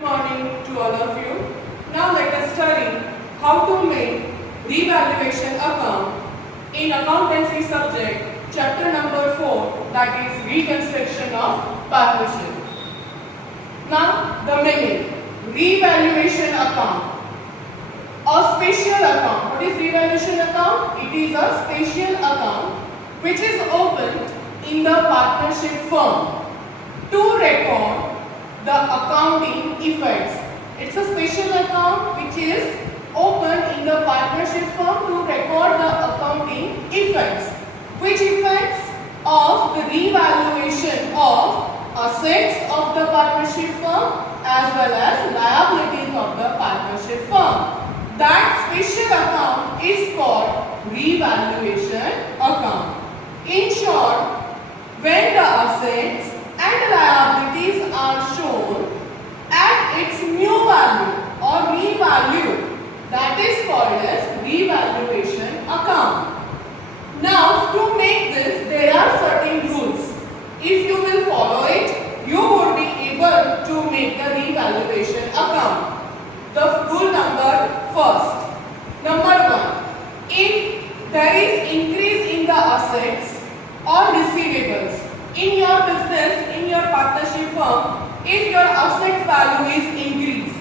Good morning to all of you. Now let us study how to make revaluation account in accountancy subject chapter number 4, that is reconstruction of partnership. Now the meaning, revaluation account. A special account. What is revaluation account? It is a special account which is opened in the partnership firm to record the accounting effects. It's a special account which is opened in the partnership firm to record the accounting effects. Which effects? Of the revaluation of assets of the partnership firm as well as liabilities of the partnership firm. That special account is called revaluation account. In short, when the assets and liabilities are shown at its new value or revalue, that is called as revaluation account. Now, to make this, there are certain rules. If you will follow it, you would be able to make the revaluation account. The rule number first. Number 1. If there is increase in the assets or receivables in your business, in your partnership firm, if your asset value is increased.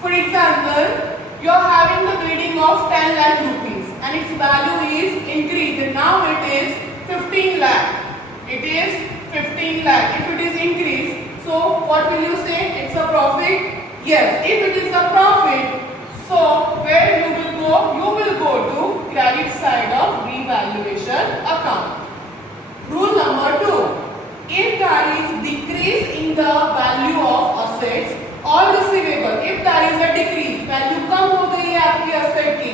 For example, you are having the building of 10 lakh rupees and its value is increased and now it is 15 lakh. It is 15 lakh. If it is increased, so what will you say? It's a profit? Yes. If it is a profit, so where you will go? You will go to credit side of revaluation account. Rule number 2. If there is decrease in the value of assets or receivable, if there is a decrease, value कम हो गई है आपकी asset की,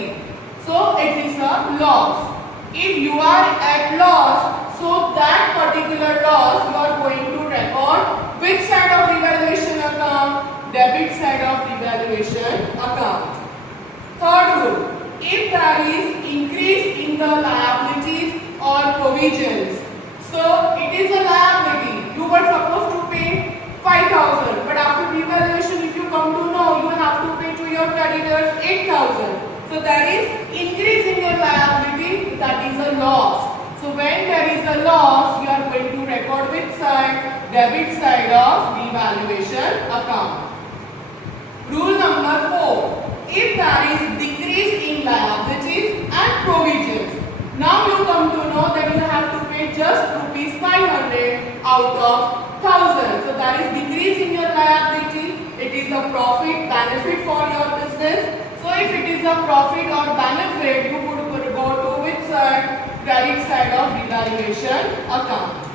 so it is a loss. If you are at loss, so that particular loss you are going to record which side of revaluation account? Debit side of revaluation account. Third rule, if there is increase in the liabilities or provisions, so it is a liability. You were supposed to pay 5,000, but after revaluation, if you come to know, you have to pay to your creditors 8,000. So there is increase in your liability, that is a loss. So when there is a loss, you are going to record which side? Debit side of revaluation account. Rule number 4. If there is decrease in liabilities and provisions, now you come to know that you have to pay just rupees 500 out of 1,000. So there is decrease in your liability. It is a profit benefit for your business. So if it is a profit or benefit, you would go to which side? Credit side of revaluation account.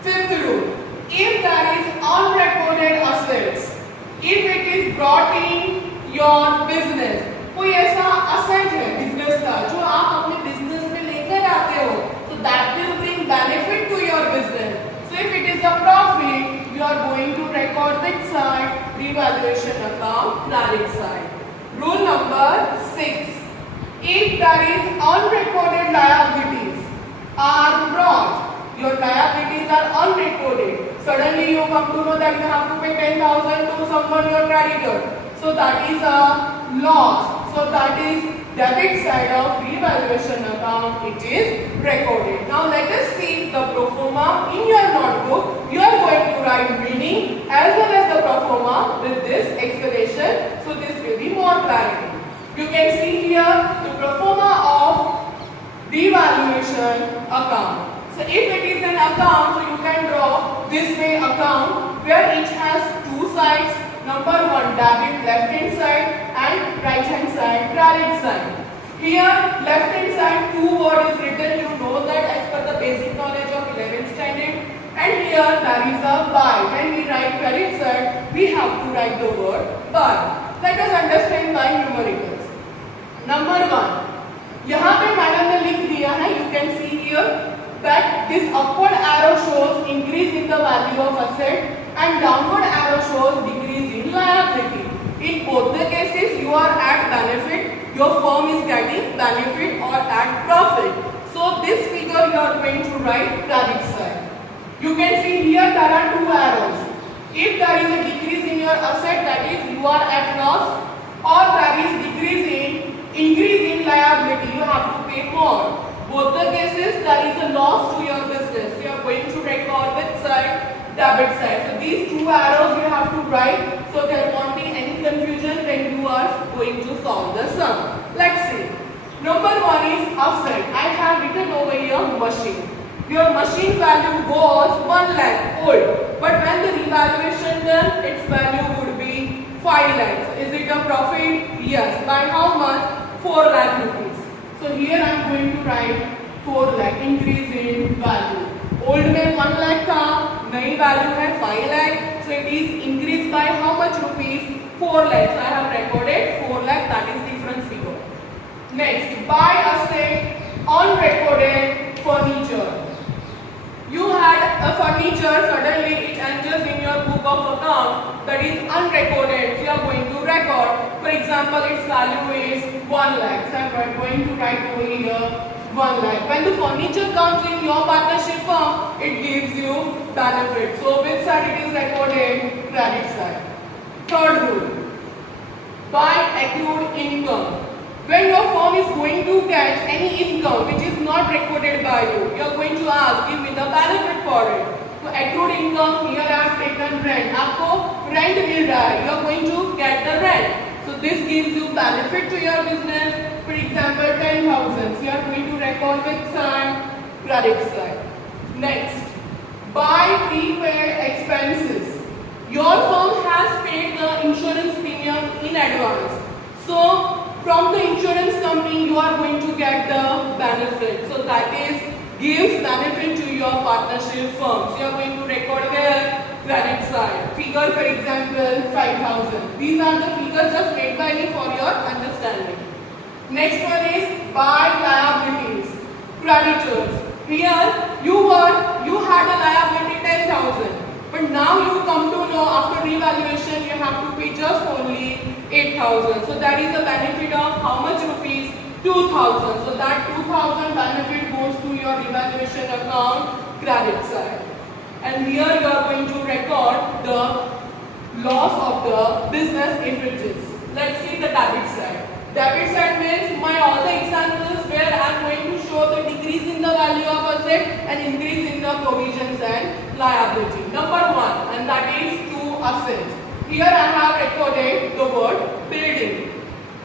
Fifth rule. If there is unrecorded assets, if it is brought in your business, कोई ऐसा asset है business का जो आप अपने business में लेकर आते हो, so that will bring benefit to your business. So if it is a profit, you are going to record which side? Revaluation account, credit side. Rule number 6. If there is unrecorded liabilities are brought, your liabilities are unrecorded. Suddenly you come to know that you have to pay 10,000 to someone, your creditor. So that is a loss. So that is debit side of revaluation account. It is recorded. Now let us see the pro forma in your notebook. You are going to write meaning as well as the pro forma with this explanation. So this will be more clarity. You can see here the pro forma of revaluation account. So if it is an account, so you can draw this way account where each has two sides. Number 1, debit left hand side and right hand side credit side. Here left hand side 2 word is written. You know that as per the basic knowledge of 11th standard. And here there is a buy. When we write credit side, we have to write the word buy. Let us understand by numericals. Number 1, यहाँ पे madam ने लिख दिया है. You can see here that this upward arrow shows increase in the value of asset and downward arrow shows decrease in liability. In both the cases, you are at benefit, your firm is getting benefit or at profit. So this figure you are going to write credit side. You can see here there are two arrows. If there is a decrease in your asset, that is you are at loss, or there is increase in liability, you have to pay more. Both the cases there is a loss to your business. You are going to record which side? Debit side. So these two arrows you have to write, so there won't be any confusion when you are going to solve the sum. Let's see. Number one is asset. I have written over here machine. Your machine value was 1 lakh old, but when the revaluation done, its value would be 5 lakhs. So is it a profit? Yes. By how much? 4 lakh rupees. So here I am going to write 4 lakh, increase in value. Old में 1 lakh था, नई value है 5 lakh. So it is increased by how much rupees? 4 lakhs. I have recorded 4 lakh, that is difference figure. Next, buy asset unrecorded furniture. You had a furniture, suddenly it enters in your book of account, that is unrecorded. You are going to record. For example, its value is 1 lakh. So I am going to write over here 1 lakh. When the furniture comes in your partnership firm, it gives you benefit. So which side it is recorded? Credit side. Third rule, by accrued income. When your firm is going to catch any income which is not recorded by you, you are going to ask, give me the benefit for it. So accrued income, here I have taken rent. आपको rent मिल रहा है, you are going to get the rent. So this gives you benefit to your business. For example, 10,000. So you are going to record which side? Credit side. Next, by prepaid expenses. Your firm has paid the insurance premium in advance. So from the insurance company, you are going to get the benefit. So that is gives benefit to your partnership firm. So you are going to record where? Credit side. Figure, for example, 5,000. These are the figures just made by me for your understanding. Next one is by liabilities. Creditors. Here you had a liability 10,000. But now you come to know after revaluation you have to pay just only 8,000. So that is the benefit of how much rupees? 2,000. So that 2,000 benefit goes to your revaluation account credit side. And here you are going to record the loss of the business if it is. Let's see the debit side. Debit side means all the examples where I am going to show the decrease in the value of asset and increase in the provisions and liability. Number one, and that is to assets. Here I have recorded the word building.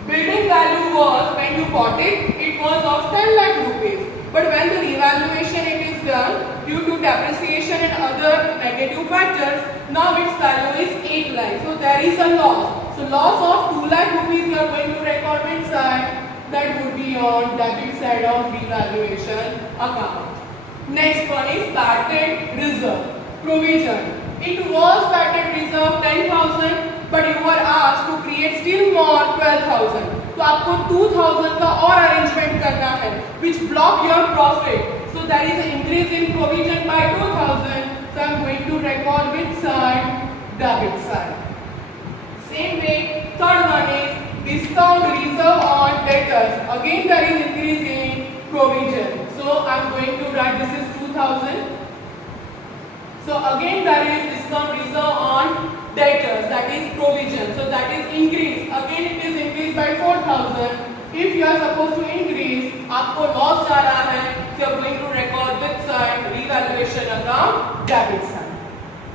Building value was, when you bought it, it was of 10 lakh rupees. But when the revaluation it is done, due to depreciation and other negative factors, now its value is 8 lakh. So there is a loss. So loss of 2 lakh rupees you are going to record which side? That would be on debit side of revaluation account. Next one is bad debt reserve. Provision. It was bad debt reserve 10,000, but you were asked to create still more 12,000. तो आपको 2,000 का और arrangement करना है, which block your profit. So there is an increase in provision by 2,000. So I am going to record which side? Debit side. Same way, third one is discount reserve on debtors. Again there is increase in provision. So I am going to write this is 2,000. So again there is discount reserve on debtors, that is provision. So that is increase. Again it is increased by 4,000. If you are supposed to increase, आपको loss जा रहा है, so you are going to record which side? Revaluation account, debit side.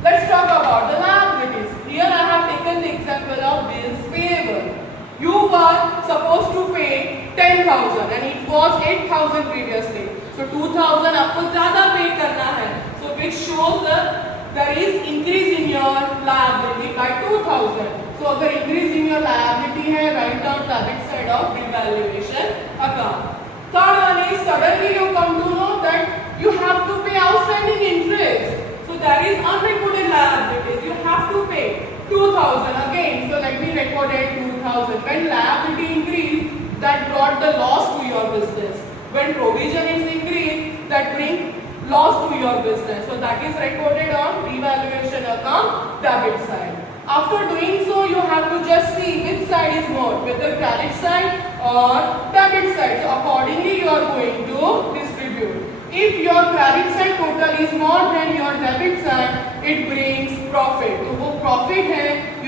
Let's talk about the liabilities. Here I have taken the example of bills payable. You were supposed to pay 10,000 and it was 8,000 previously. So 2,000 आपको ज़्यादा pay करना है. So which shows that there is increase in your liability by 2,000. So अगर increase in your liability है, write down debit side of revaluation account. Third one is suddenly you come to know that you have to pay outstanding interest. So there is unrecorded liabilities. You have to pay 2,000 again. So let me record it 2,000. When liability increased, that brought the loss to your business. When provision is increased, that brings loss to your business. So that is recorded on revaluation account debit side. After doing so, you have to just see which side is more, whether credit side or debit side. So accordingly, you are going to distribute. If your credit side total is more than your debit side, it brings profit. तो वो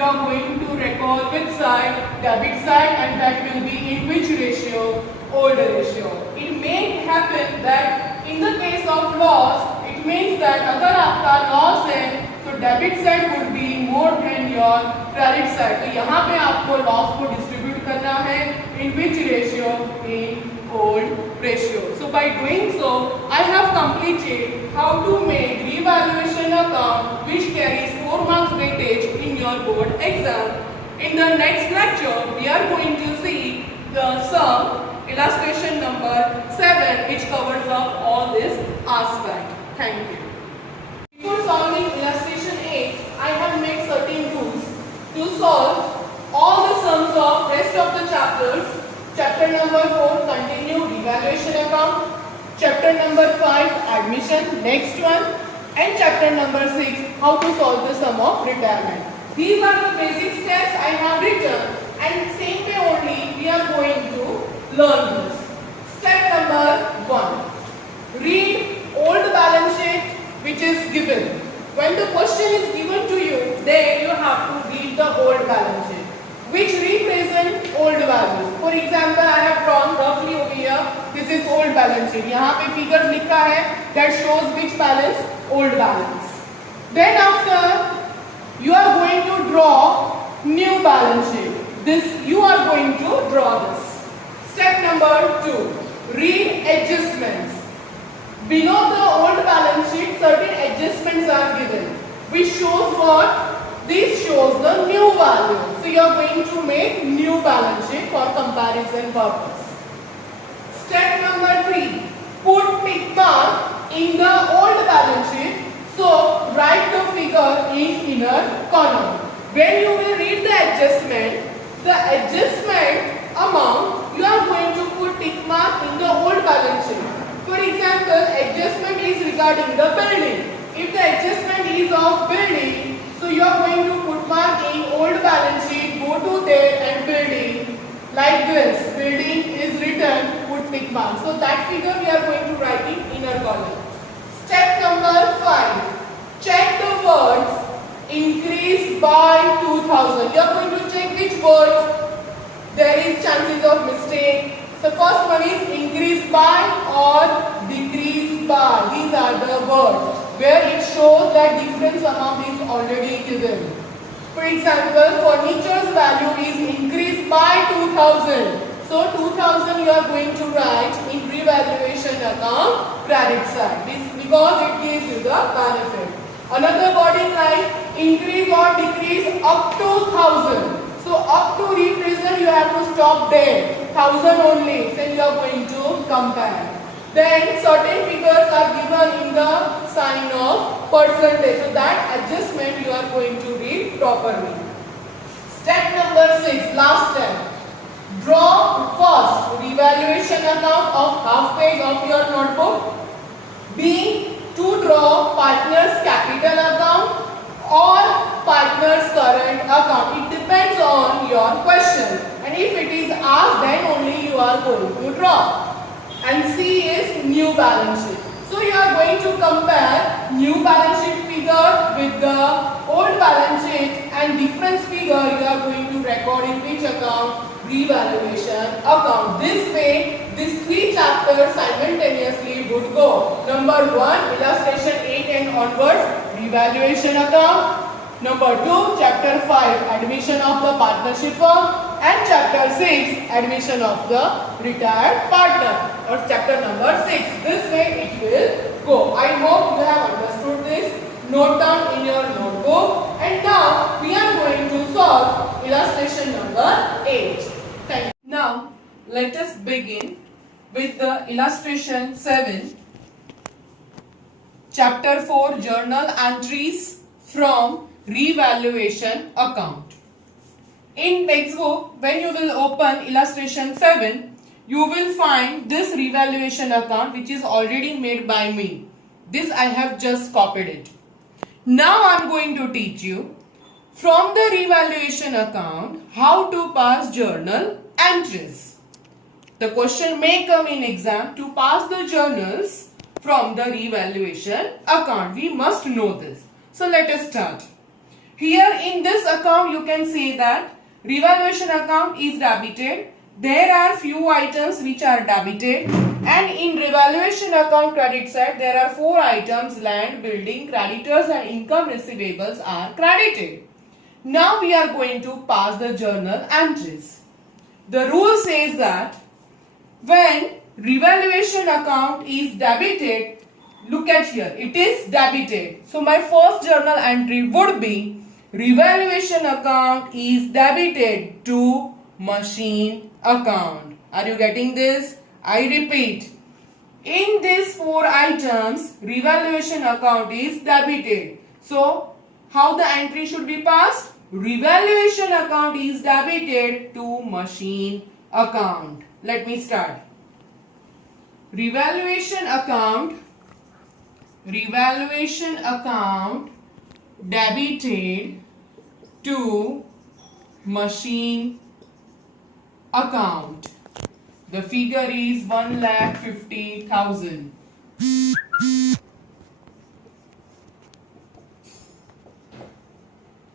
are going to record which side, debit side, and that will be in which ratio, old ratio. It may happen that in the case of loss, it means that अगर आपका loss है तो debit side would be more than your credit side. तो यहाँ पे आपको loss को distribute करना है in which ratio, in old ratio. So by doing so, I have completed how to make revaluation account which carries 4 marks weightage in your board exam. In the next lecture, we are going to see the sum illustration number 7 which covers up all this aspect. Thank you. Before solving illustration 8, I have made certain rules to solve all the sums of rest of the chapters. Chapter number 4 continue revaluation account, chapter number 5 admission, next one, and chapter number 6 how to solve the sum of retirement. These are the basic steps I have written, and same way only we are going to learn this. Step number 1. Read old balance sheet which is given. When the question is given to you, then you have to read the old balance sheet which represent old values. For example, I have drawn roughly over here, this is old balance sheet. यहाँ पे figures लिखा है that shows which balance, old balance. Then after, you are going to draw new balance sheet. This, you are going to draw this. Step number 2, read adjustments. Below the old balance sheet, certain adjustments are given, which shows what? This shows the new value. So you are going to make new balance sheet for comparison purpose. Step number 3. Put tick mark in the old balance sheet. So write the figure in inner column. When you will read the adjustment amount, you are going to put tick mark in the old balance sheet. For example, adjustment is regarding the building. If the adjustment is of building, so you are going to put mark in old balance sheet, go to there and building. Like this, building is written, put tick mark. So that figure we are going to write in inner column. Step number 5. Check the words increase by 2000. You are going to check which words there is chances of mistake. So first one is increase by or decrease by. These are the words where it shows that difference amount is already given. For example, furniture's value is increased by 2000. So 2000 you are going to write in revaluation account credit side. This because it gives you the benefit. Another word is like increase or decrease up to 1000. So up to represent you have to stop there. 1000 only. Then you are going to compare. Then certain figures are given in the sign of percentage. So that adjustment you are going to read properly. Step number 6, last step. Draw first revaluation account of half page of your notebook. B, to draw partner's capital account or partner's current account. It depends on your question. And if it is asked, then only you are going to draw. And C is new balance sheet. So you are going to compare new balance sheet figure with the old balance sheet, and difference figure you are going to record in which account? Revaluation account. This way, these 3 chapters simultaneously would go. Number 1, illustration 8 and onwards, revaluation account. Number 2, chapter 5, admission of the partnership firm. And chapter 6, admission of the retired partner, or chapter number 6. This way it will go. I hope you have understood this. Note down in your notebook. And now we are going to solve illustration number 8. Thank you. Now let us begin with the illustration 7. Chapter 4, journal entries from revaluation account. In textbook, when you will open illustration 7, you will find this revaluation account which is already made by me. This I have just copied it. Now I am going to teach you from the revaluation account how to pass journal entries. The question may come in exam to pass the journals from the revaluation account. We must know this. So let us start. Here in this account you can see that revaluation account is debited. There are few items which are debited, and in revaluation account credit side there are 4 items: land, building, creditors and income receivables are credited. Now we are going to pass the journal entries. The rule says that when revaluation account is debited, look at here, it is debited. So my first journal entry would be revaluation account is debited to machine account. Are you getting this? I repeat, in these 4 items, revaluation account is debited. So how the entry should be passed? Revaluation account is debited to machine account. Let me start. Revaluation account debited to machine account. The figure is 1,50,000.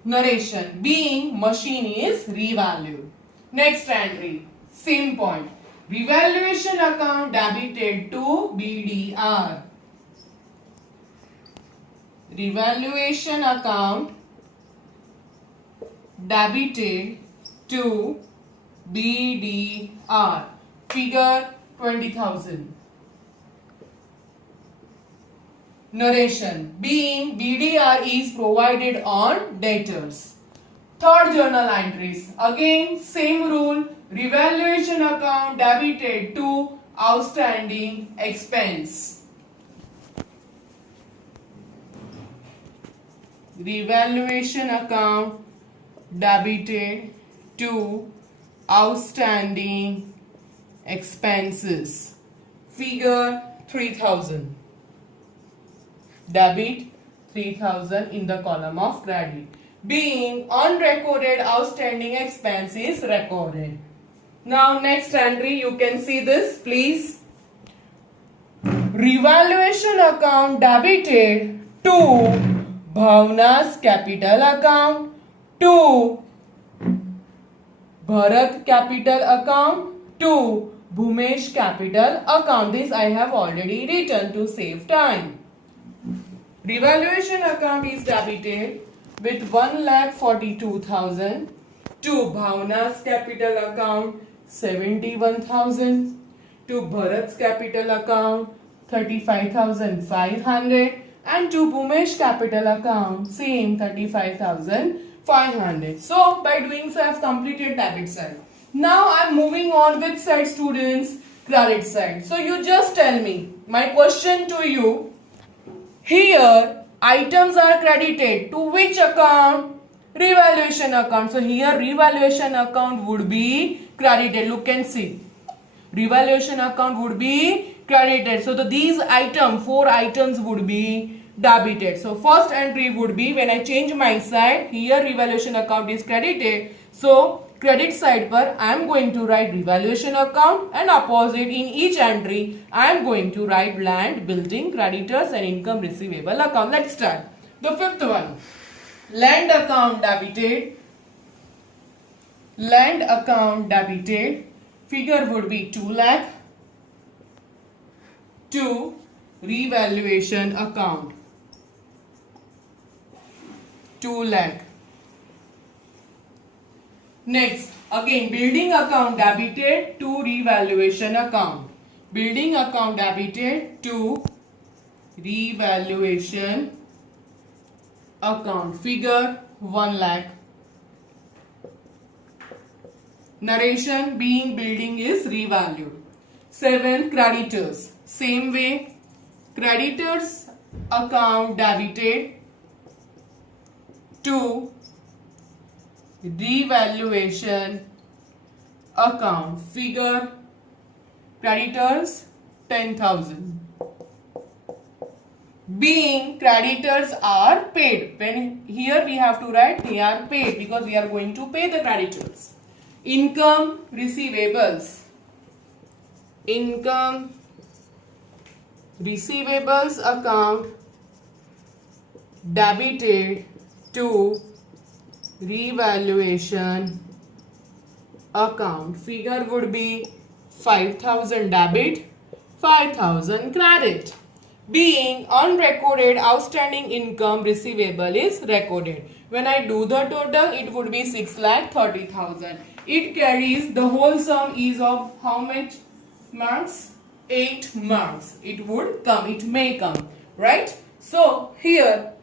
Narration: being machine is revalued. Next entry, same point. Revaluation account debited to BDR. Revaluation account debited to BDR. Figure 20,000. Narration: being BDR is provided on debtors. Third journal entries. Again same rule. Revaluation account debited to outstanding expense. Revaluation account debited to outstanding expenses. Figure 3,000. Debit 3,000 in the column of credit. Being unrecorded outstanding expense is recorded. Now next entry, you can see this please. Revaluation account debited to Bhavna's capital account, to Bharat capital account, to Bhumesh capital account. This I have already written to save time. Revaluation account is debited with 1,42,000 to Bhavna's capital account 71,000, to Bharat's capital account 35,500, and to Bhumesh capital account same 35,500. So by doing so I have completed debit side. Now I am moving on with side students, credit side. So you just tell me, my question to you, here items are credited to which account? Revaluation account. So here revaluation account would be credited. Look and see. Revaluation account would be credited. So these items, 4 items would be debited. So first entry would be, when I change my side, here revaluation account is credited. So credit side पर I am going to write revaluation account, and opposite in each entry I am going to write land, building, creditors and income receivable account. Let's start. The fifth one, land account debited. Land account debited. Figure would be 2 lakh to revaluation account 2 lakh. Next, again building account debited to revaluation account. Building account debited to revaluation account. Figure 1 lakh. Narration: being building is revalued. 7, creditors. Same way, creditors account debited to revaluation account. Figure creditors 10,000. Being creditors are paid. When here we have to write they are paid because we are going to pay the creditors. Income receivables. Income receivables account debited to revaluation account. Figure would be 5,000 debit, 5,000 credit. Being unrecorded outstanding income receivable is recorded. When I do the total, it would be 6,30,000. It carries the whole sum is of how much marks? 8 marks. It would come, it may come, right? So here,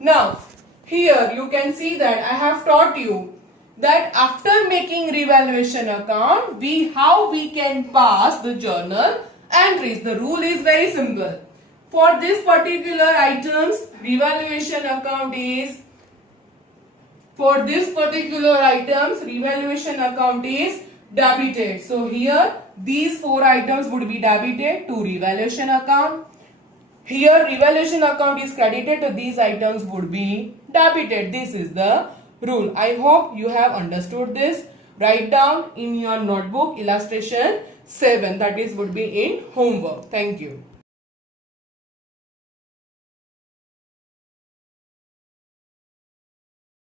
now here you can see that I have taught you that after making revaluation account, how we can pass the journal entries. The rule is very simple. For this particular items, revaluation account is debited. So here these 4 items would be debited to revaluation account. Here revaluation account is credited to these items would be debited. This is the rule. I hope you have understood this. Write down in your notebook illustration 7, that is would be in homework. Thank you.